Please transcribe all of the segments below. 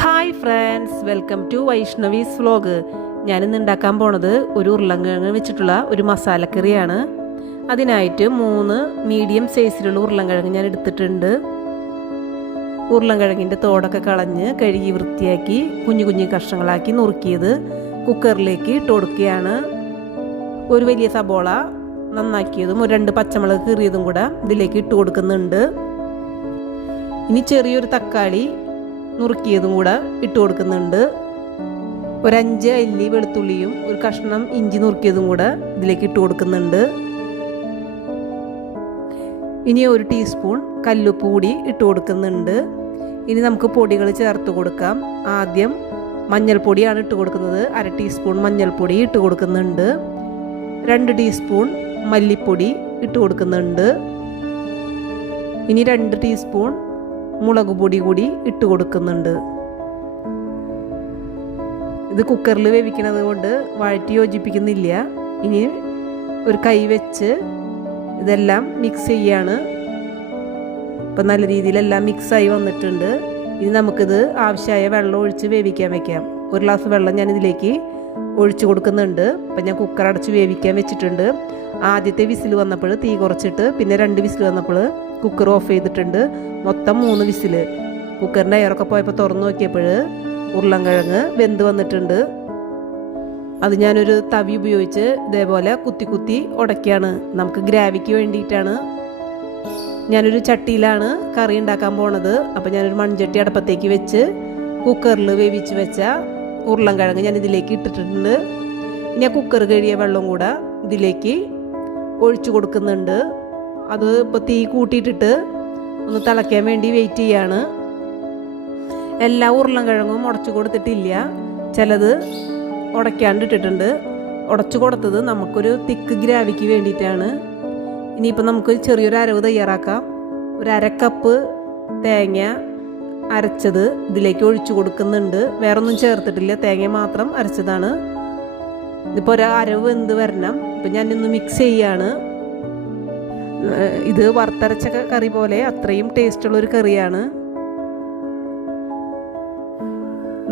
Hi friends welcome to Vaishnavi's vlog ഞാനിന്ന് ഉണ്ടാക്കാൻ പോണത് ഒരു ഉരുളങ്കിഴങ്ങ് വെച്ചിട്ടുള്ള ഒരു മസാലക്കറിയാണ്. അതിനായിട്ട് മൂന്ന് മീഡിയം സൈസിലുള്ള ഉരുളങ്കിഴങ്ങ് ഞാൻ എടുത്തിട്ടുണ്ട്. ഉരുളങ്കിഴങ്ങിന്റെ തോടൊക്കെ കളഞ്ഞ് കഴുകി വൃത്തിയാക്കി കുഞ്ഞു കുഞ്ഞു കഷ്ണങ്ങളാക്കി നുറുക്കിയത് കുക്കറിലേക്ക് ഇട്ട് കൊടുക്കുകയാണ്. ഒരു വലിയ സബോള നന്നാക്കിയതും ഒരു രണ്ട് പച്ചമുളക് കീറിയതും കൂടെ ഇതിലേക്ക് ഇട്ട് കൊടുക്കുന്നുണ്ട്. ഇനി ചെറിയൊരു തക്കാളി നുറുക്കിയതും കൂടെ ഇട്ട് കൊടുക്കുന്നുണ്ട്. ഒരു അഞ്ച് അല്ലി വെളുത്തുള്ളിയും ഒരു കഷ്ണം ഇഞ്ചി നുറുക്കിയതും കൂടെ ഇതിലേക്ക് ഇട്ട് കൊടുക്കുന്നുണ്ട്. ഇനി ഒരു ടീസ്പൂൺ കല്ലുപ്പ് കൂടി ഇട്ട് കൊടുക്കുന്നുണ്ട്. ഇനി നമുക്ക് പൊടികൾ ചേർത്ത് കൊടുക്കാം. ആദ്യം മഞ്ഞൾപ്പൊടിയാണ് ഇട്ട് കൊടുക്കുന്നത്. അര ടീസ്പൂൺ മഞ്ഞൾപ്പൊടി ഇട്ട് കൊടുക്കുന്നുണ്ട്. രണ്ട് ടീസ്പൂൺ മല്ലിപ്പൊടി ഇട്ട് കൊടുക്കുന്നുണ്ട്. ഇനി രണ്ട് ടീസ്പൂൺ മുളക് പൊടി കൂടി ഇട്ട് കൊടുക്കുന്നുണ്ട്. ഇത് കുക്കറിൽ വേവിക്കുന്നത് കൊണ്ട് വഴറ്റി യോജിപ്പിക്കുന്നില്ല. ഇനി ഒരു കൈ വെച്ച് ഇതെല്ലാം മിക്സ് ചെയ്യാണ്. ഇപ്പം നല്ല രീതിയിലെല്ലാം മിക്സായി വന്നിട്ടുണ്ട്. ഇനി നമുക്കിത് ആവശ്യമായ വെള്ളം ഒഴിച്ച് വേവിക്കാൻ വെക്കാം. ഒരു ഗ്ലാസ് വെള്ളം ഞാൻ ഇതിലേക്ക് ഒഴിച്ചു കൊടുക്കുന്നുണ്ട്. അപ്പം ഞാൻ കുക്കർ അടച്ച് വേവിക്കാൻ വെച്ചിട്ടുണ്ട്. ആദ്യത്തെ വിസിൽ വന്നപ്പോൾ തീ കുറച്ചിട്ട് പിന്നെ രണ്ട് വിസിൽ വന്നപ്പോൾ കുക്കർ ഓഫ് ചെയ്തിട്ടുണ്ട്. മൊത്തം മൂന്ന് വിസിൽ കുക്കറിന്റെ എയറൊക്കെ പോയപ്പോൾ തുറന്നു നോക്കിയപ്പോൾ ഉരുളൻകിഴങ്ങ് വെന്ത് വന്നിട്ടുണ്ട്. അത് ഞാനൊരു തവി ഉപയോഗിച്ച് ഇതേപോലെ കുത്തി കുത്തി ഉടയ്ക്കുകയാണ് നമുക്ക് ഗ്രാവിക്ക് വേണ്ടിയിട്ടാണ്. ഞാനൊരു ചട്ടിയിലാണ് കറി ഉണ്ടാക്കാൻ പോണത്. അപ്പോൾ ഞാനൊരു മൺചട്ടി അടപ്പത്തേക്ക് വെച്ച് കുക്കറിൽ വേവിച്ച് വെച്ച ഉരുളൻകിഴങ്ങ് ഞാൻ ഇതിലേക്ക് ഇട്ടിട്ടുണ്ട്. ഇനി ആ കുക്കർ കഴിയ വെള്ളം കൂടെ ഇതിലേക്ക് ഒഴിച്ചു കൊടുക്കുന്നുണ്ട്. അത് ഇപ്പോൾ തീ കൂട്ടിയിട്ടിട്ട് ഒന്ന് തിളയ്ക്കാൻ വേണ്ടി വെയിറ്റ് ചെയ്യാണ്. എല്ലാ ഉരുളൻകിഴങ്ങും ഉടച്ചു കൊടുത്തിട്ടില്ല. ചിലത് ഉടയ്ക്കാണ്ടിട്ടിട്ടുണ്ട് ഉടച്ചു കൊടുത്തത് നമുക്കൊരു തിക്ക് ഗ്രാവിക്ക് വേണ്ടിയിട്ടാണ്. ഇനിയിപ്പോൾ നമുക്ക് ചെറിയൊരു അരവ് തയ്യാറാക്കാം. ഒരു അരക്കപ്പ് തേങ്ങ അരച്ചത് ഇതിലേക്ക് ഒഴിച്ചു കൊടുക്കുന്നുണ്ട്. വേറൊന്നും ചേർത്തിട്ടില്ല. തേങ്ങ മാത്രം അരച്ചതാണ്. ഇതിപ്പോൾ ഒരു അരവ് എന്ത് വരണം. ഇപ്പം ഞാനിന്ന് മിക്സ് ചെയ്യാണ്. ഇത് വറുത്തരച്ച കറി പോലെ അത്രയും ടേസ്റ്റുള്ളൊരു കറിയാണ്.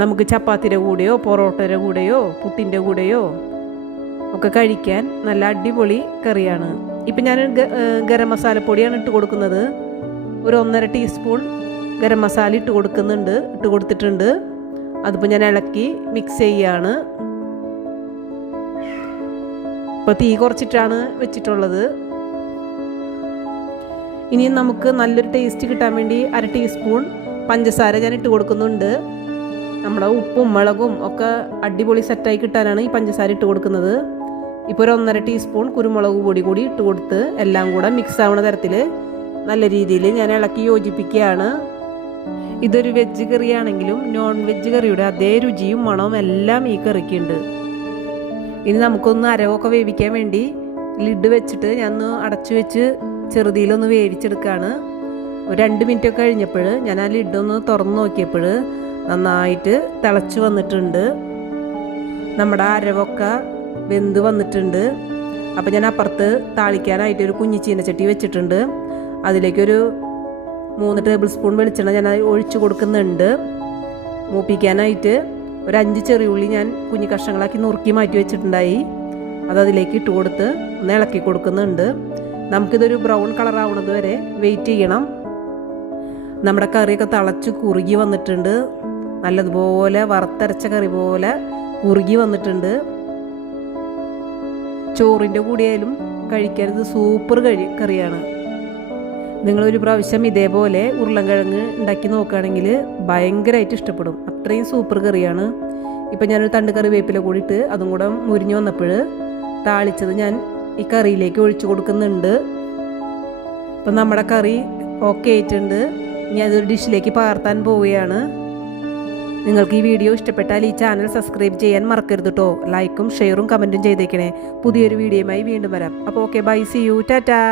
നമുക്ക് ചപ്പാത്തിയുടെ കൂടെയോ പൊറോട്ടയുടെ കൂടെയോ പുട്ടിന്റെ കൂടെയോ ഒക്കെ കഴിക്കാൻ നല്ല അടിപൊളി കറിയാണ്. ഇപ്പം ഞാൻ ഗരം മസാലപ്പൊടിയാണ് ഇട്ട് കൊടുക്കുന്നത്. ഒരു ഒന്നര ടീസ്പൂൺ ഗരം മസാല ഇട്ട് കൊടുക്കുന്നുണ്ട് ഇട്ട് കൊടുത്തിട്ടുണ്ട്. അതിപ്പോൾ ഞാൻ ഇളക്കി മിക്സ് ചെയ്യാണ്. ഇപ്പോൾ തീ കുറച്ചിട്ടാണ് വെച്ചിട്ടുള്ളത്. ഇനി നമുക്ക് നല്ലൊരു ടേസ്റ്റ് കിട്ടാൻ വേണ്ടി അര ടീസ്പൂൺ പഞ്ചസാര ഞാൻ ഇട്ട് കൊടുക്കുന്നുണ്ട്. നമ്മുടെ ഉപ്പും മുളകും ഒക്കെ അടിപൊളി സെറ്റായി കിട്ടാനാണ് ഈ പഞ്ചസാര ഇട്ട് കൊടുക്കുന്നത്. ഇപ്പോൾ ഒരു ഒന്നര ടീസ്പൂൺ കുരുമുളക് പൊടി കൂടി ഇട്ട് കൊടുത്ത് എല്ലാം കൂടെ മിക്സ് ആവുന്ന തരത്തിൽ നല്ല രീതിയിൽ ഞാൻ ഇളക്കി യോജിപ്പിക്കുകയാണ്. ഇതൊരു വെജ് കറിയാണെങ്കിലും നോൺ വെജ് കറിയുടെ അതേ രുചിയും മണവും എല്ലാം ഈ കറിക്കുണ്ട്. ഇനി നമുക്കൊന്ന് അരവൊക്കെ വേവിക്കാൻ വേണ്ടി ലിഡ് വെച്ചിട്ട് ഞാൻ ഒന്ന് അടച്ചു വെച്ച് ചെറുതിയിലൊന്ന് വേവിച്ചെടുക്കുകയാണ് ഒരു രണ്ട് മിനിറ്റ് ഒക്കെ കഴിഞ്ഞപ്പോൾ ഞാൻ ആ ലിഡൊന്ന് തുറന്ന് നോക്കിയപ്പോൾ നന്നായിട്ട് തിളച്ച് വന്നിട്ടുണ്ട്. നമ്മുടെ അരവൊക്കെ വെന്ത് വന്നിട്ടുണ്ട്. അപ്പോൾ ഞാൻ അപ്പുറത്ത് താളിക്കാനായിട്ട് ഒരു കുഞ്ഞി ചീനച്ചട്ടി വെച്ചിട്ടുണ്ട്. അതിലേക്കൊരു മൂന്ന് ടേബിൾ സ്പൂൺ വെളിച്ചെണ്ണ ഞാൻ ഒഴിച്ചു കൊടുക്കുന്നുണ്ട്. മൂപ്പിക്കാനായിട്ട് ഒരു അഞ്ച് ചെറിയുള്ളി ഞാൻ കുഞ്ഞു കഷ്ണങ്ങളാക്കി നുറുക്കി മാറ്റി വെച്ചിട്ടുണ്ടായി. അത് അതിലേക്ക് ഇട്ട് കൊടുത്ത് ഒന്ന് ഇളക്കി കൊടുക്കുന്നുണ്ട്. നമുക്കിതൊരു ബ്രൗൺ കളർ ആവുന്നത് വരെ വെയിറ്റ് ചെയ്യണം. നമ്മുടെ കറിയൊക്കെ തിളച്ച് കുറുകി വന്നിട്ടുണ്ട്. നല്ലതുപോലെ വറുത്തരച്ച കറി പോലെ കുറുകി വന്നിട്ടുണ്ട്. ചോറിന്റെ കൂടിയായാലും കഴിക്കരുത്. സൂപ്പർ കഴി കറിയാണ്. നിങ്ങളൊരു പ്രാവശ്യം ഇതേപോലെ ഉരുളൻകിഴങ്ങ് ഉണ്ടാക്കി നോക്കുകയാണെങ്കിൽ ഭയങ്കരമായിട്ട് ഇഷ്ടപ്പെടും. അത്രയും സൂപ്പർ കറിയാണ്. ഇപ്പം ഞാനൊരു തണ്ട് കറി വേപ്പില കൂടിയിട്ട് അതും കൂടെ മുരിഞ്ഞു വന്നപ്പോൾ താളിച്ചത് ഞാൻ ഈ കറിയിലേക്ക് ഒഴിച്ചു കൊടുക്കുന്നുണ്ട്. അപ്പം നമ്മുടെ കറി ഓക്കെ ആയിട്ടുണ്ട്. ഇനി അതൊരു ഡിഷിലേക്ക് പകർത്താൻ പോവുകയാണ്. നിങ്ങൾക്ക് ഈ വീഡിയോ ഇഷ്ടപ്പെട്ടാൽ ഈ ചാനൽ സബ്സ്ക്രൈബ് ചെയ്യാൻ മറക്കരുത് കേട്ടോ ലൈക്കും ഷെയറും കമന്റും ചെയ്തേക്കണേ. പുതിയൊരു വീഡിയോയുമായി വീണ്ടും വരാം. അപ്പോൾ okay bye see you tata